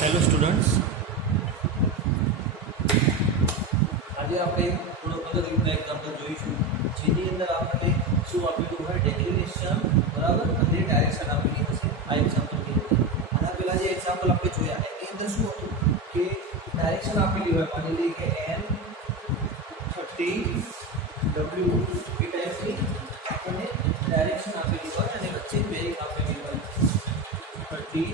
Hello students, આજે આપણે થોડો અલગ રીતના એક્ઝામ્પલ જોઈશું જેની અંદર આપણને શું આપેલું હોય ડેફિનેશન બરાબર અને ડાયરેક્શન આપેલી હશે આ એક્ઝામ્પલની અંદર. આના પહેલાં જે એક્ઝામ્પલ આપણે જોયા એની અંદર શું હતું કે ડાયરેક્શન આપેલી હોય, માની લઈએ કે n 30 w એ ટાઈપની આપણને ડાયરેક્શન આપેલી હોય અને વચ્ચે બેરિંગ આપેલી હોય 30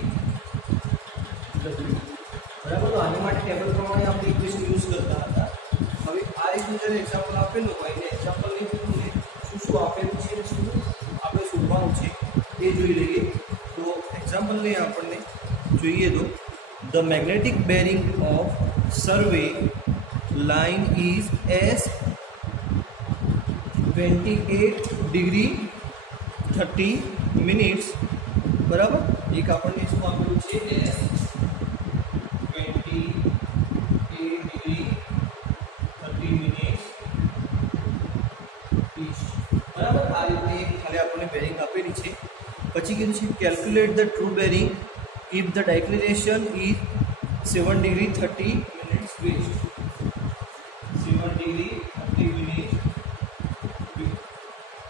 બરાબર. તો આની માટે ટેબલ પ્રમાણે આપણે ઇક્વેશન યુઝ કરતા હતા. હવે આ રીતનું જ્યારે એક્ઝામ્પલ આપેલું હોય એટલે એક્ઝામ્પલની અંદર શું શું આપેલું છે, શું આપણે શોધવાનું છે એ જોઈ લઈએ. તો એક્ઝામ્પલને આપણને જોઈએ તો the magnetic bearing of survey line is S 28 degree 30 minutes બરાબર. એક આપણને શું આપેલું છે એસ 28 degree 30 minutes east બરાબર. આ રીતે એક ખાલી આપણને બેરિંગ આપેલી છે. પછી કીધું છે calculate the true bearing if the declination is 7 degree 30 minutes west. 7 degree 30 minutes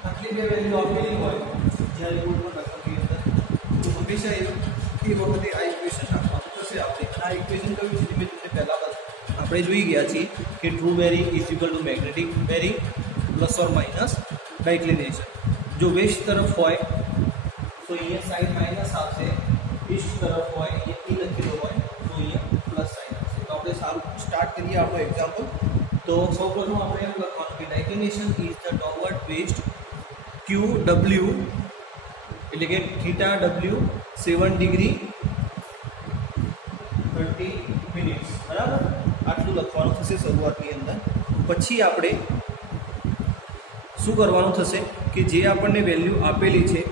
આટલી બે વેલ્યુ આપેલી હોય જ્યારે બોર્ડમાં લખવાની અંદર તો હંમેશા એ વખતે આ ઇક્વેશન રાખવાનું થશે આપણે. આ ઇક્વેશન કયું છે મેં તમને પહેલાં આપણે જોઈ ગયા છીએ કે true bearing is equal to magnetic bearing plus or minus declination. જો વેસ્ટ તરફ હોય તો અહીંયા સાઇન માઇનસ આવશે, ઈસ્ટ તરફ હોય અહીંયા ઈ લખેલો હોય તો અહીંયા પ્લસ સાઇન આવશે. તો આપણે સારું સ્ટાર્ટ કરીએ આપણો એક્ઝામ્પલ. તો સૌપ્રથમ આપણે એમ લખવાનું કે declination is the toward west q ડબલ્યુ એટલે કે થીટા ડબલ્યુ 7 ડિગ્રી 30 મિનિટ્સ બરાબર. આટલું લખવાનું થશે શરૂઆતની અંદર. પછી આપણે શું કરવાનું થશે કે જે આપણને વેલ્યુ આપેલી છે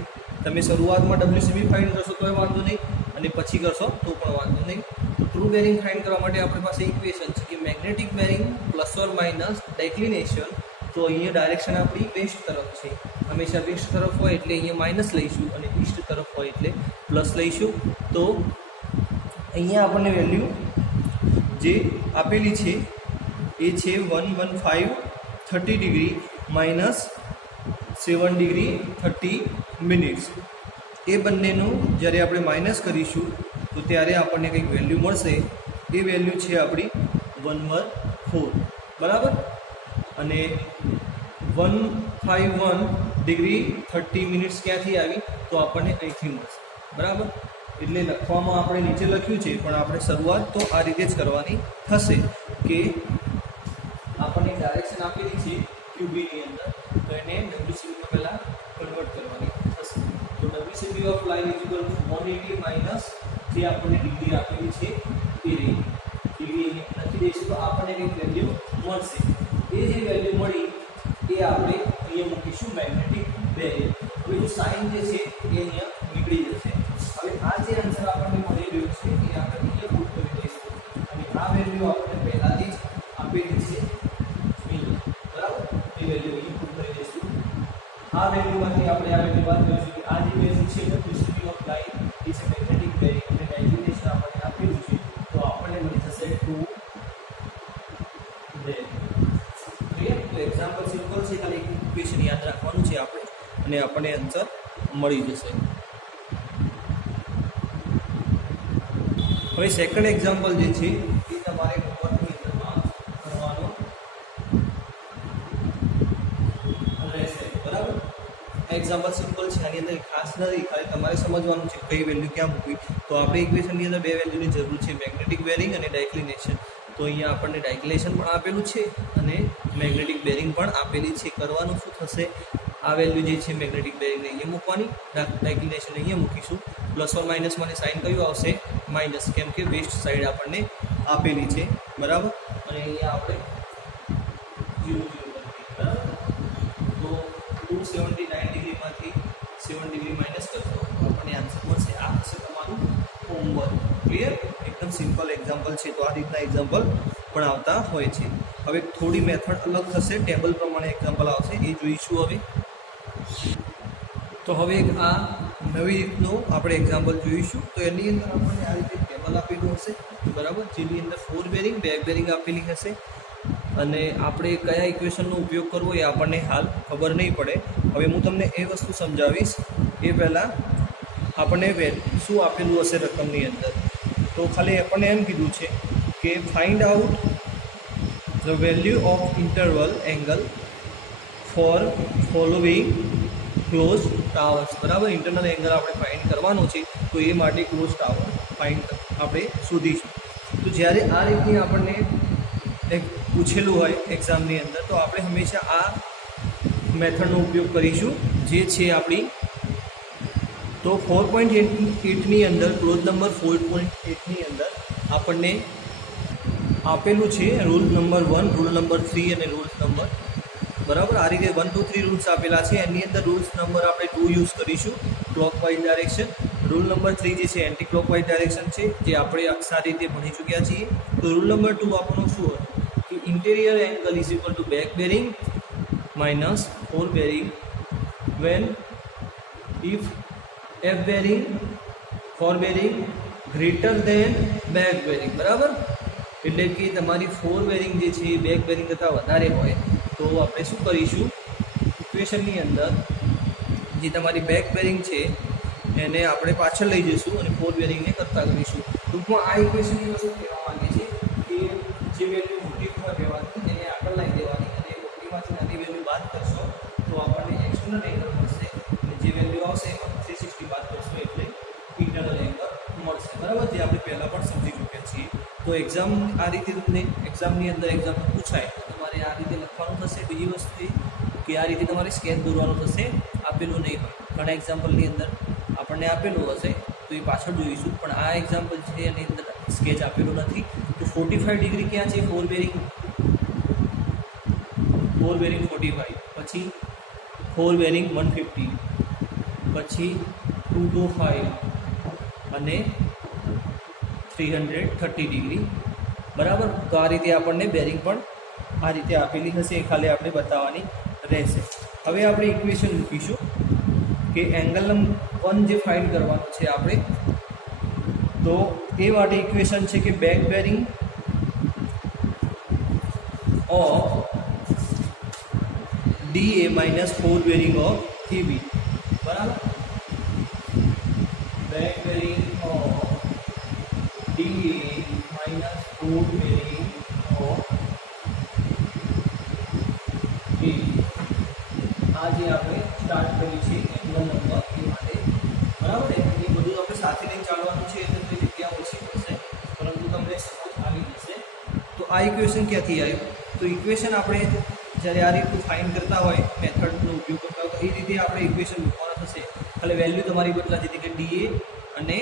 તમે શરૂઆતમાં WCB ફાઇન્ડ કરશો તો વાંધો નહીં અને પછી કરશો તો પણ વાંધો નહીં. તો ટ્રુ બેરિંગ ફાઇન્ડ કરવા માટે આપણી પાસે ઇક્વેશન છે કે magnetic bearing plus or minus declination. તો અહીંયા ડાયરેક્શન આપણી વેસ્ટ તરફ છે, હંમેશા વેસ્ટ તરફ હોય એટલે અહીંયા માઇનસ લઈશું અને ઈસ્ટ તરફ હોય એટલે પ્લસ લઈશું. તો અહીંયા આપણને વેલ્યુ જે આપેલી છે એ છે 115 30 ડિગ્રી માઇનસ 7 ડિગ્રી 30 મિનિટ્સ. એ બંનેનું જ્યારે આપણે માઇનસ કરીશું તો ત્યારે આપણને કંઈક વેલ્યુ મળશે. એ વેલ્યુ છે આપણી 114 બરાબર. અને 151 ડિગ્રી 30 મિનિટ્સ ક્યાંથી આવી તો આપણને અહીંથી મળશે બરાબર. એટલે લખવામાં આપણે નીચે લખ્યું છે પણ આપણે શરૂઆત તો આ રીતે જ કરવાની થશે કે આપણને ડાયરેક્શન આપેલી છે ક્યુબીની અંદર તો એને WCBમાં પહેલાં કન્વર્ટ કરવાની થશે. તો WCB of line is equal two 180 minus જે આપણને ડિગ્રી આપેલી છે એ રહી ડિગ્રી લખી દઈશું તો આપણને કંઈક વેલ્યુ મળશે. એ જે વેલ્યુ મળી એ આપણે અહીંયા મૂકીશું મેગ્નેટિક બેરિંગ. હવે જો સાઇન જે છે એ અહીંયા નીકળી જશે. હવે આ જે આન્સર આપણને મળી રહ્યો છે એ આપણે અહીંયા પુટ કરી દઈશું અને આ વેલ્યુ આપણે પહેલાથી જ આપેલી છે બરાબર. એ વેલ્યુ અહીંયા પુટ કરી દઈશું. આ વેલ્યુમાંથી આપણે આ વેલ્યુ વાત કરીશું કે આ જે વેલ્યુ છે WCB ઓફ લાઇન એ છે મેગ્નેટિક બેરિંગ અને ડાયગ્લિનેશન આપણને આપેલું છે તો આપણને મળી જશે 2 બેરિંગ. ક્લિયર. તો એક્ઝામ્પલ સિમ્પલ છે, ખાલી એક ઇક્વેશન યાદ રાખવાનું છે આપણે અને આપણને આન્સર મળી જશે. હવે સેકન્ડ એક્ઝામ્પલ જે છે એ તમારે હોમવર્કની અંદરમાં કરવાનો રહેશે બરાબર. આ એક્ઝામ્પલ સિમ્પલ છે, આની અંદર ખાસ નથી, ખાલી તમારે સમજવાનું છે કઈ વેલ્યુ ક્યાં મૂકવી. તો આપણે ઇક્વેશનની અંદર બે વેલ્યુની જરૂર છે, મેગ્નેટિક બેરિંગ અને ડાયક્લિનેશન. તો અહીંયા આપણને ડાયક્લિનેશન પણ આપેલું છે અને મેગ્નેટિક બેરિંગ પણ આપેલી છે. કરવાનું શું થશે, આ વેલ્યુ જે છે મેગ્નેટિક બેરિંગને અહીંયા મૂકવાની, ડાયક્લિનેશન અહીંયા મૂકીશું. પ્લસ ઓર માઇનસ મને સાઇન કયું આવશે માઇનસ, કેમ કે વેસ્ટ સાઈડ આપણને આપેલી છે બરાબર. અને અહીંયા આપણે 0 0 કરીએ બરાબર. તો 279 ડિગ્રીમાંથી 7 ડિગ્રી માઇનસ કરશો તો આપણને આન્સર મળશે. આ થશે તમારું હોમવર્ક. ક્લિયર. એકદમ સિમ્પલ એક્ઝામ્પલ છે. તો આ રીતના એક્ઝામ્પલ પણ આવતા હોય છે. હવે થોડી મેથડ અલગ થશે, ટેબલ પ્રમાણે એક્ઝામ્પલ આવશે એ જોઈશું હવે. તો હવે આ નવી રીતનું આપણે એક્ઝામ્પલ જોઈશું. તો એની અંદર આપણને આ રીતે ટેબલ આપેલું આપેલું હશે, બરાબર, જેની અંદર 4 બેરિંગ, બેક બેરિંગ આપેલી હશે અને આપણે કયા ઇક્વેશનનો ઉપયોગ કરવો એ આપણને હાલ ખબર નહીં પડે. હવે હું તમને એ વસ્તુ સમજાવીશ એ પહેલાં આપણને શું આપેલું હશે રકમની અંદર. તો ખાલી આપણને એમ કીધું છે કે find out the value of interval angle for following close towers, બરાબર. ઇન્ટરનલ એંગલ આપણે ફાઇન્ડ કરવાનો છે, તો એ માટે ક્લોઝ ટાવર ફાઇન્ડ આપણે શોધીશું. તો જ્યારે આ રીતની આપણને એક પૂછેલું હોય એક્ઝામની અંદર, તો આપણે હંમેશા આ મેથડનો ઉપયોગ કરીશું, જે છે આપણી. તો 4.8ની અંદર ક્લોઝ નંબર 4.8ની અંદર આપણને આપેલું છે રૂલ નંબર 1, રૂલ નંબર 3 અને રૂલ નંબર, બરાબર. આ રીતે 1, 2, 3 રૂલ્સ આપેલા છે. એની અંદર રૂલ્સ નંબર આપણે 2 યુઝ કરીશું, ક્લોકવાઇઝ ડાયરેક્શન. રૂલ નંબર 3 જે છે એન્ટી ક્લોકવાઇઝ ડાયરેક્શન છે, જે આપણે સારી રીતે ભણી ચૂક્યા છીએ. તો રૂલ નંબર 2 આપણો શું હોય કે interior angle is equal to back bearing minus 4 bearing when if F bearing 4 bearing greater than back bearing, બરાબર. એટલે કે તમારી 4 બેરિંગ જે છે એ બેક બેરિંગ કરતાં વધારે હોય તો આપણે શું કરીશું, ઇક્વેશનની અંદર જે તમારી બેક બેરિંગ છે એને આપણે પાછળ લઈ જઈશું અને 4 બેરિંગને કરતા કરીશું. ટૂંકમાં આ ઇક્વેશનની વસ્તુ કહેવા માંગે છે કે જે વેલ્યુ મોટીમાં કહેવાતી એને આગળ લઈ દેવાની અને મોટીમાંથી નાની વેલ્યુ બાદ કરશો તો આપણને એક્સટર્નલ એંગલ મળશે અને જે વેલ્યુ આવશે એમાં 360 બાદ કરશો એટલે ઇન્ટરનલ એંગલ મળશે, બરાબર. જે આપણે પહેલાં પણ સમજી ચૂક્યા છીએ. તો એક્ઝામ આ રીતે તમને એક્ઝામની અંદર એક્ઝામમાં પૂછાય તો તમારે આ રીતે લખવાનું થશે. બીજી વસ્તુ એ કે આ રીતે તમારે સ્કેચ દોરવાનું થશે, આપેલું નહીં હોય. ઘણા એક્ઝામ્પલની અંદર આપણને આપેલું હશે તો એ પાછળ જોઈશું, પણ આ એક્ઝામ્પલ છે એની અંદર સ્કેચ આપેલું નથી. તો 45 ડિગ્રી ક્યાં છે, 4 બેરિંગ 45, પછી 4 બેરિંગ 150, પછી 225 અને 330 ડિગ્રી, બરાબર. તો આ રીતે આપણને બેરિંગ પણ આ રીતે આપેલી હશે, એ ખાલી આપણે બતાવવાની રહેશે. હવે આપણે ઇક્વેશન મૂકીશું કે એંગલ નંબર 1 જે ફાઇન્ડ કરવાનું છે આપણે, તો એ માટે ઇક્વેશન છે કે back bearing of DA minus 4 bearing of AB, બરાબર. Back bearing of DA minus 4 bearing of AB, આ જે આપણે સ્ટાર્ટ કર્યું છે એંગલ નંબર એ માટે, બરાબર. એ બધું આપણે સાથે લઈને ચાલવાનું છે એટલે કોઈ જગ્યા ઓછી પડશે, પરંતુ તમને સમજ આવી જશે. તો આ ઇક્વેશન ક્યાંથી આવ્યું, તો ઇક્વેશન આપણે જ્યારે આ રીતનું ફાઇન્ડ કરતા હોય, મેથડનો ઉપયોગ કરતા હોય, તો એ રીતે આપણે ઇક્વેશન મૂકવાના થશે. ખાલી વેલ્યુ તમારી બદલા જેથી કે DA અને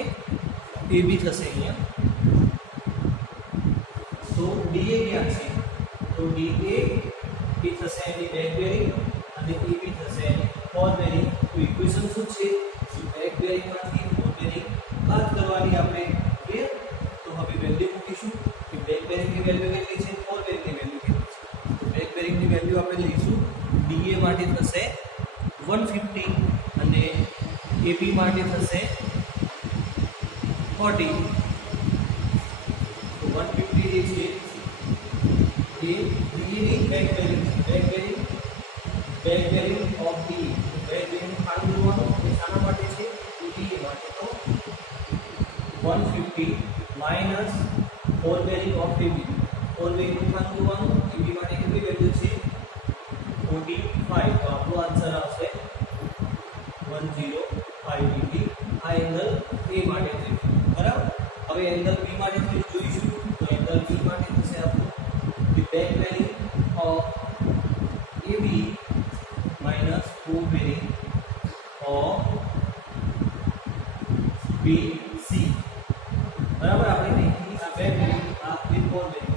AB થશે અહીંયા. તો DA ક્યાં છે, તો DA એ થશે એની બેક બેરિંગ અને AB થશે એની 4 બેરિંગ. તો ઇક્વેશન શું છે, બેક બેરિંગમાંથી 4 બેરિંગ બાદ કરવાની આપણે. તો હવે વેલ્યુ મૂકીશું કે બેક બેરિંગની વેલ્યુ કેટલી છે, 4 બેરિંગની વેલ્યુ કેટલી છે. તો બેક બેરિંગની વેલ્યુ આપણે લઈશું, DA માટે થશે 150 અને AB માટે થશે 40. તો 150 જે છે એ DA ની back bearing of DA, back bearing find કરવાનું એ શાના માટે છે, DA માટે. તો 150 minus 4 bearing of AB, 4 bearing find કરવાનું. AB માટે કેટલી વેલ્યુ છે, 45. તો આપણો આન્સર આવશે 105 ડિગ્રી. આ એંગલ A માટે છે, બરાબર. હવે એંગલ B માટે જોઈશું. તો એંગલ B માટે થશે આપણું the back bearing of AB minus 4 bearing of BC, બરાબર. આપણે આ બેક બેરિંગ આ 4 બેરિંગ,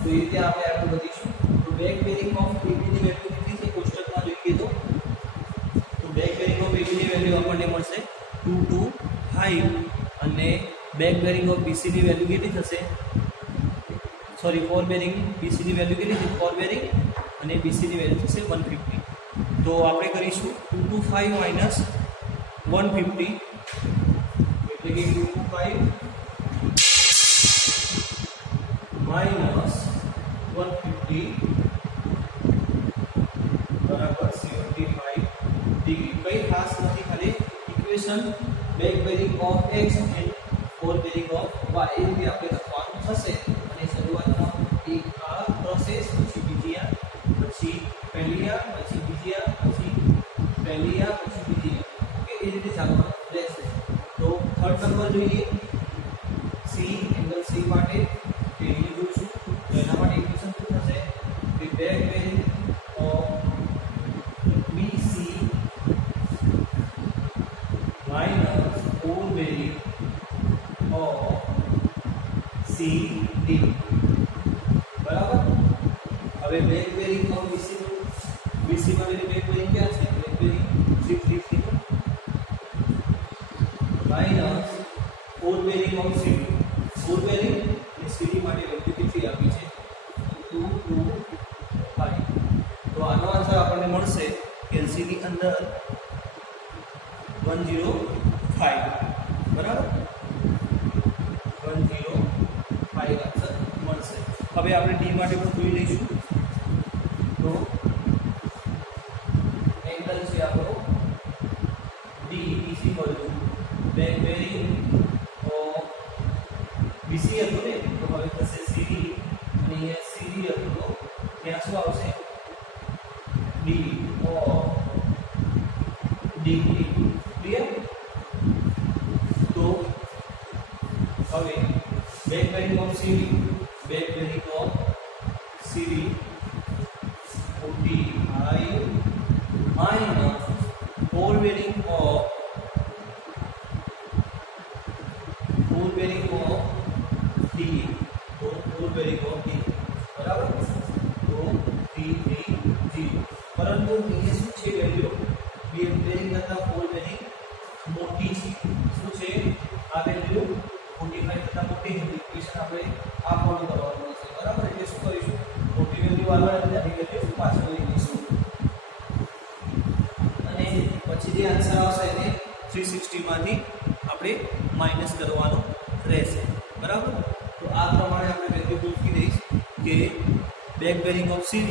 તો એ રીતે આપણે આગળ વધીશું. તો બેક બેરિંગ ઓફ AB ની વેલ્યુ કેટલી છે, કોષ્ટકમાં જોઈએ તો બેક બેરિંગ ઓફ AB ની વેલ્યુ આપણને મળશે 225 અને બેક બેરિંગ ઓફ BC ની વેલ્યુ કેટલી થશે, સોરી 4 બેરિંગ BC ની વેલ્યુ કેટલી છે, 4 બેરિંગ અને BC ની વેલ્યુ થશે 150. તો આપણે કરીશું 225 માઇનસ 150 એટલે કે 225 માઇનસ 150 બરાબર 75 ડિગ્રી. કઈ ખાસ નથી, ખાલી equation back bearing of x and fore bearing of y એ રીતે આપણે લખવાનું થશે. અને શરૂઆતમાં એક આ પ્રોસેસ, પછી બીજી આ, પછી પહેલી આ, પછી બીજી આ, પછી પહેલી આ, પછી બીજી આ, ઓકે, એ રીતે ચાલવાનું રહેશે. તો થર્ડ નંબર જોઈએ, સી એંગલ સી માટે તે જોઈશું. તો એના માટે ઇક્વેશન શું થશે કે back bearing of BC minus four bearing of CD બરાબર. હવે બેક બેરિંગ ઓફ BC માટે બેક બેરિંગ ક્યાં છે? Back bearing 333 minus fore bearing of CD. Fore bearing અને CD માટે વેલ્યુ કેટલી આપી છે? 225. તો આનો આન્સર આપણને મળશે કે LC ની અંદર 105 બરાબર, 105 આન્સર મળશે. હવે આપણે ડી માટે પણ જોઈ લઈશું. તો એંગલ છે આપણો D is equal to back bearing of BC હતો ને, તો હવે થશે CD, અને અહીંયા CD હતું તો ત્યાં શું આવશે? D of D. ક્લિયર? તો હવે back bearing of CD, back bearing of CD 45 minus fore bearing of D, તો ફોર બેરિંગ ઓફ D બરાબર. તો 330. પરંતુ અહીંયા શું છે વેલ્યુ? બેક બેરિંગ કરતા ફોર બેરિંગ મોટી છે. શું છે આ વેલ્યુ? 45 કરતા મોટી છે. ઇક્વેશન આપણે આ ફોલો કરવાનું છે બરાબર. એટલે શું કરીશું? મોટી વેલ્યુ વાળા અને નાની વેલ્યુ પાછળ લઈ લઈશું, અને પછી જે આન્સર આવશે એને 360 માંથી આપણે માઇનસ કરવાનો રહેશે બરાબર. તો આ પ્રમાણે આપણે વેલ્યુ મૂકી દઈશ કે back bearing of CD,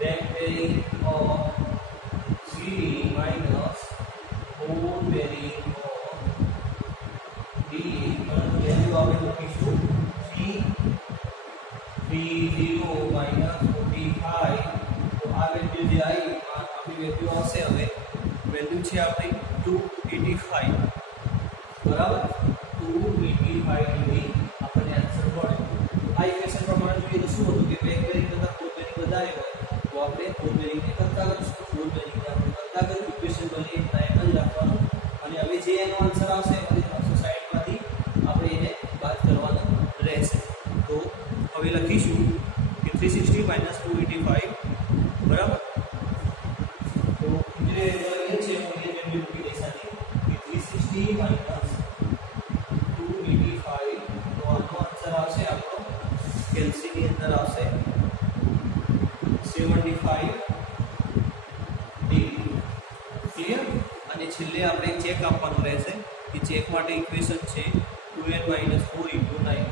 back bearing of CD minus fore bearing of D, પરંતુ વેલ્યુ આપણે મૂકીશું 330 માઇનસ 45. તો આ વેલ્યુ જે આવી આપણી વેલ્યુ આવશે, હવે વેલ્યુ છે આપણી 285 બરાબર. 285 ડિગ્રી આપણને આન્સર મળે. આ ઇક્વેશન પ્રમાણે જોઈએ તો શું હતું કે બેક બેરિંગ કરતા ફોર બેરિંગ વધારે હોય તો આપણે ફોર બેરિંગને કરતા કરીશું. ફોર બેરિંગને આપણે કરતા કરી ઇક્વેશન બની ટાઈમ જ રાખવાનું, અને હવે જે એનો આન્સર આવશે એ 360 માંથી આપણે એને બાદ કરવાનો રહેશે. તો હવે લખીશું કે 360 માઇનસ 285 બરાબર. તો જે એ છે હું એ વેલ્યુ મૂકી દઈશ આની કે 360 માઇનસ 285. તો આનો આન્સર આવશે આપણો LC ની અંદર આવશે 75 ડિગ્રી. ક્લિયર? અને છેલ્લે આપણે ચેક આપવાનું રહેશે કે ચેક માટે ઇક્વેશન છે 2n - 4 × 9.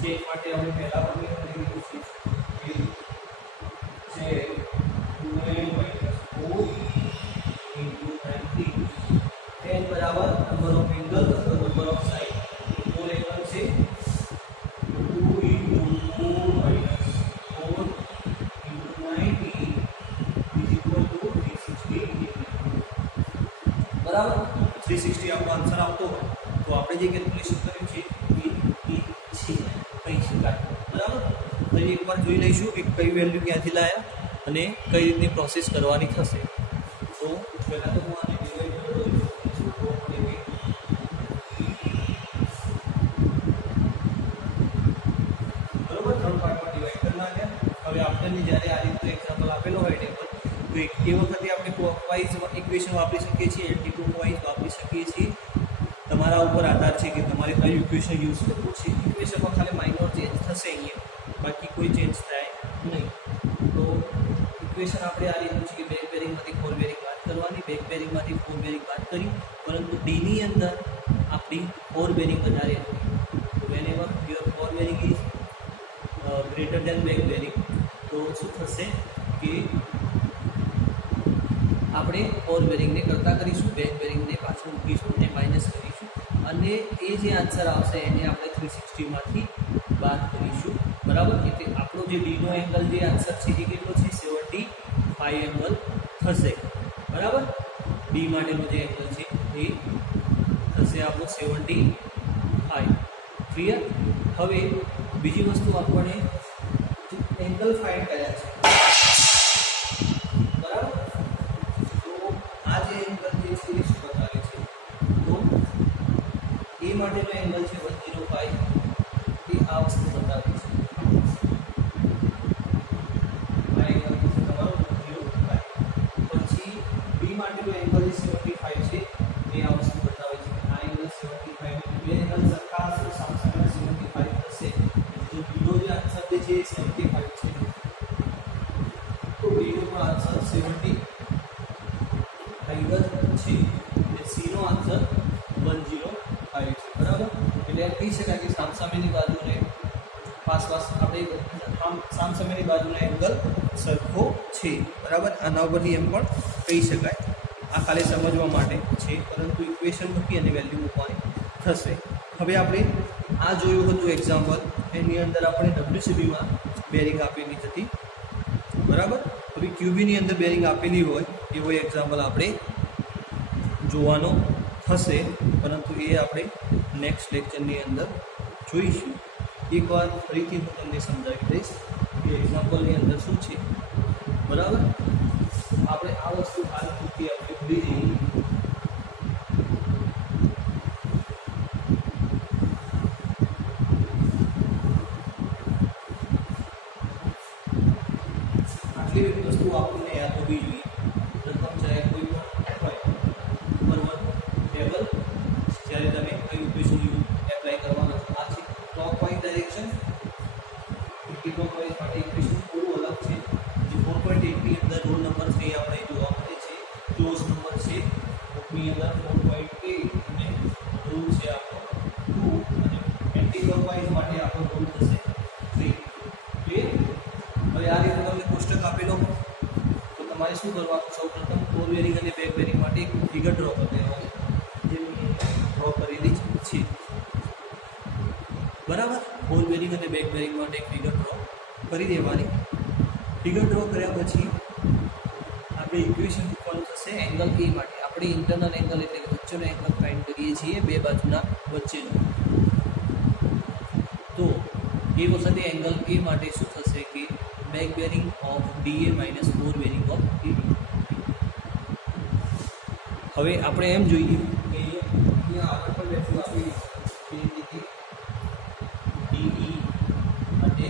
ચેક માટે આપણે પહેલા પણ મેં લીધું છે કે ચેક 2n - 4 × 90. n બરાબર નંબર ઓફ એંગલ અથવા number of side. Four angle છે 2 × 4 - 4 × 90 is equal to 360 degree. બરાબર. 360 આપણો આન્સર આવતો હોય તો આપણે જે કેલ્ક્યુલેશન કર્યું છે એ કહી શકાય બરાબર. તો એકવાર જોઈ લઈશું કે કઈ વેલ્યુ ક્યાંથી લાયા અને કઈ રીતની પ્રોસેસ કરવાની થશે. તો પહેલાં તો હું આને ડિવાઈડ કરું છું. બરોબર, 3 પાર્ટમાં ડિવાઈડ કરી નાખ્યા. હવે આપણને જ્યારે આ રીતનું એક્ઝામ્પલ આપેલો હોય ટેબલ, તો એ વખતે આપણે ક્લોકવાઇઝ ઇક્વેશન વાપરી શકીએ છીએ, એન્ટી ક્લોકવાઇઝ વાપરી શકીએ છીએ. તમારા ઉપર આધાર છે કે તમારે કયું ઇક્વેશન યુઝ કરવું છે. ઇક્વેશનમાં ખાલી માઇનોર ચેન્જ થશે અહીંયા, બાકી કોઈ ચેન્જ થાય નહીં. તો ઇક્વેશન આપણે આ રીતનું છે કે બેક બેરિંગમાંથી ફોર બેરિંગ બાદ કરવાની, બેક બેરિંગમાંથી ફોર બેરિંગ બાદ કરી, પરંતુ ડીની અંદર આપણી ફોર બેરિંગ વધારે હોય. તો whenever your fore bearing is greater than back bearing, તો શું થશે કે આપણે ફોર બેરિંગને કરતાં કરીશું, બેક બેરિંગને પાછળ મૂકીશું અને માઇનસ કરીશું, અને એ જે આન્સર આવશે એને આપણે 360માંથી બાદ કરીશું, બરાબર. એટલે આપણો જે ડીનો એંગલ જે આન્સર છે એ કેટલો છે, 75 એંગલ થશે, બરાબર. ડી માટેનો જે એંગલ છે એ થશે આપણો 75. ક્લિયર. હવે બીજી વસ્તુ આપણને એંગલ ફાઇન્ડ કર્યા છે, બરાબર. તો આ જે એંગલ જે છે એ શું બતાવે છે, તો એ માટેનો એંગલ છે 105, એ આ વસ્તુ બતાવે છે. આ એંગલ છે તમારો 105. પછી બી માટેનો એંગલ જે 75 છે એ આ વસ્તુ બતાવે છે. આ એંગલ 75, બે એંગલ સરખા હશે, સામસામે 75 થશે. તો બીનો જે આન્સર જે છે એ 75 છે, તો બીનો પણ આન્સર 75 જ છે, અને સી નો આન્સર 105 છે, બરાબર. એટલે એમ કહી શકાય કે સામસામેની બાજુને આપણે સામસામેની બાજુના એંગલ સરખો છે, બરાબર. આના ઉપરથી એમ પણ કહી શકાય. આ ખાલી સમજવા માટે છે, પરંતુ ઇક્વેશન મૂકી અને વેલ્યુ મૂકવાની થશે. હવે આપણે આ જોયું હતું એક્ઝામ્પલ, એની અંદર આપણે WCBમાં બેરિંગ આપેલી હતી, બરાબર. હવે QBની અંદર બેરિંગ આપેલી હોય એવો એક્ઝામ્પલ આપણે જોવાનો થશે, પરંતુ એ આપણે નેક્સ્ટ લેક્ચરની અંદર જોઈશું. એકવાર ફરીથી હું તમને સમજાવી દઈશ કે એક્ઝામ્પલની અંદર શું છે, બરાબર. આપણે આ વસ્તુ હાલ પૂરતી આપણે ભૂલી જઈએ. આટલી વસ્તુ આપણને યાદ હોવી જોઈએ. પ્રથમ ચાહે કોઈ પણ હોય નંબર 1 ટેબલ, જ્યારે તમે કઈ ઇક્વેશન એપ્લાય કરવાના છો, આ છે ક્લોકવાઇઝ ડાયરેક્શન. એન્ટીક્લોકવાઇઝ માટે ઇક્વેશન થોડું અલગ છે. જે 4.8 ની અંદર રોલ નંબર 3 આપણે જોવા મળે છે, ક્લોઝ નંબર છે બુકની અંદર 4.8, અને રૂલ છે આપણો 2, અને એન્ટીક્લોકવાઇઝ માટે આપણો રૂલ થશે 3. ક્લિયર. હવે આ રીતે તમને કોષ્ટક આપેલો હોય તો તમારે શું કરવાનું, સૌપ્રથમ ફોર બેરિંગ અને બેક બેરિંગ માટે એક ફિગર ડ્રો કરી દેવાની, જે મેં ડ્રો કરેલી છે, બરાબર. ફોર બેરિંગ અને બેક બેરિંગ માટે એક ફિગર ડ્રો કરી દેવાની. ફિગર ડ્રો કર્યા પછી આપણે ઇક્વેશન મૂકવાનું થશે એંગલ એ માટે. આપણે ઇન્ટરનલ એંગલ એટલે કે વચ્ચેનો એંગલ ફાઇન્ડ કરીએ છીએ, બે બાજુના વચ્ચેનો. તો એ વખતે એંગલ એ માટે શું થશે કે back bearing of DA minus fore bearing of DB. હવે આપણે એમ જોઈએ કે અહીંયા આગળ પણ વેલ્યુ આપેલી છે, DE અને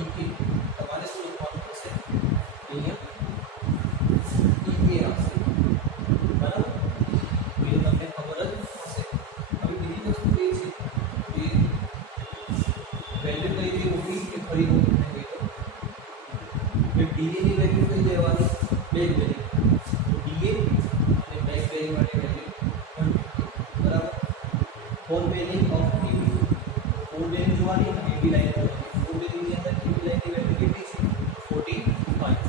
EA. તમારે શું લખવાનું થશે, અહીંયા EA આવશે, બરાબર. એ તમને ખબર જ હશે. હવે બીજી વસ્તુ એ છે કે વેલ્યુ કઈ રીતે મૂકી કે ફરી મૂકી કે DA ની વેલ્યુ કઈ લેવાની, બેક બેરિંગ. તો DA અને બેક બેરિંગ માટે વેલ્યુ 150, બરાબર. Fore bearing of EB, fore bearing જોવાની અને EB લાઈન જોવાની. ફોર બેરિંગની અંદર EB લાઈનની વેલ્યુ કેટલી છે, 45.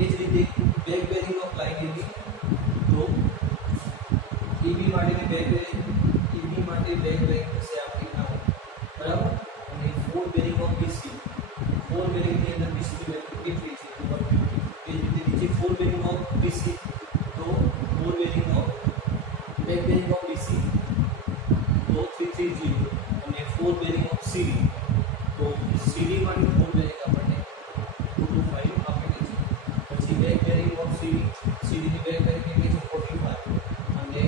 એ જ રીતે back bearing of line EB, તો EB માટેની બેક બેરિંગ, EB માટે બેક બેરિંગ થશે આપણી આવું, બરાબર. અને fore bearing of BC, fore બેરિંગની અંદર BC ની વેલ્યુ કેટલી છે, 150. એ જ રીતે નીચે ફોર બેરિંગ ઓફ BC, તો fore bearing of back bearing of BC તો 330, અને ફોર બેરિંગ ઓફ CD, તો CD માટે ફોર બેરિંગ આપણને 225 આપેલી છે. પછી back bearing of CD, CD ની બેક બેરિંગ કેટલી છે, 45, અને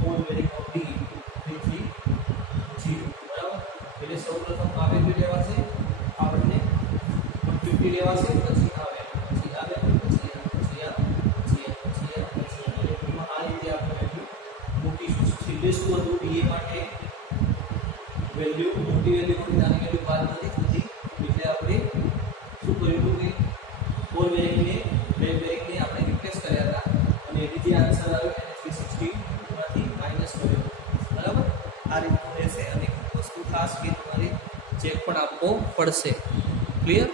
ફોર બેરિંગ ઓફ DE 330, બરાબર. એટલે સૌપ્રથમ આ વેલ્યુ લેવાશે, આપણને 150 લેવાશે, પછી આ વેલ્યુ, પછી આ વેલ્યુ, પછી આ, પછી આ, પછી આ, પછી આ, પછી આ. એટલે આ રીતે આપણે વેલ્યુ મૂકીશું. છેલ્લે શું હતું, DA માટે વેલ્યુ, મોટી વેલ્યુમાંથી નાની વેલ્યુ બાદ નથી થતી, એટલે આપણે શું કર્યું કે ફોર બેરિંગને બેક બેરિંગને આપણે રિપ્લેસ કર્યા હતા, અને એની જે આન્સર આવ્યો એને 360માંથી માઇનસ કર્યો, બરાબર. આ રીતનું રહેશે અને વસ્તુ ખાસ કે તમારે ચેક પણ આપવો પડશે. ક્લિયર?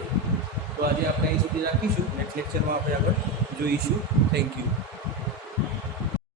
તો આજે આપણે અહીં સુધી રાખીશું. નેક્સ્ટ લેક્ચરમાં આપણે આગળ જોઈશું. Thank you.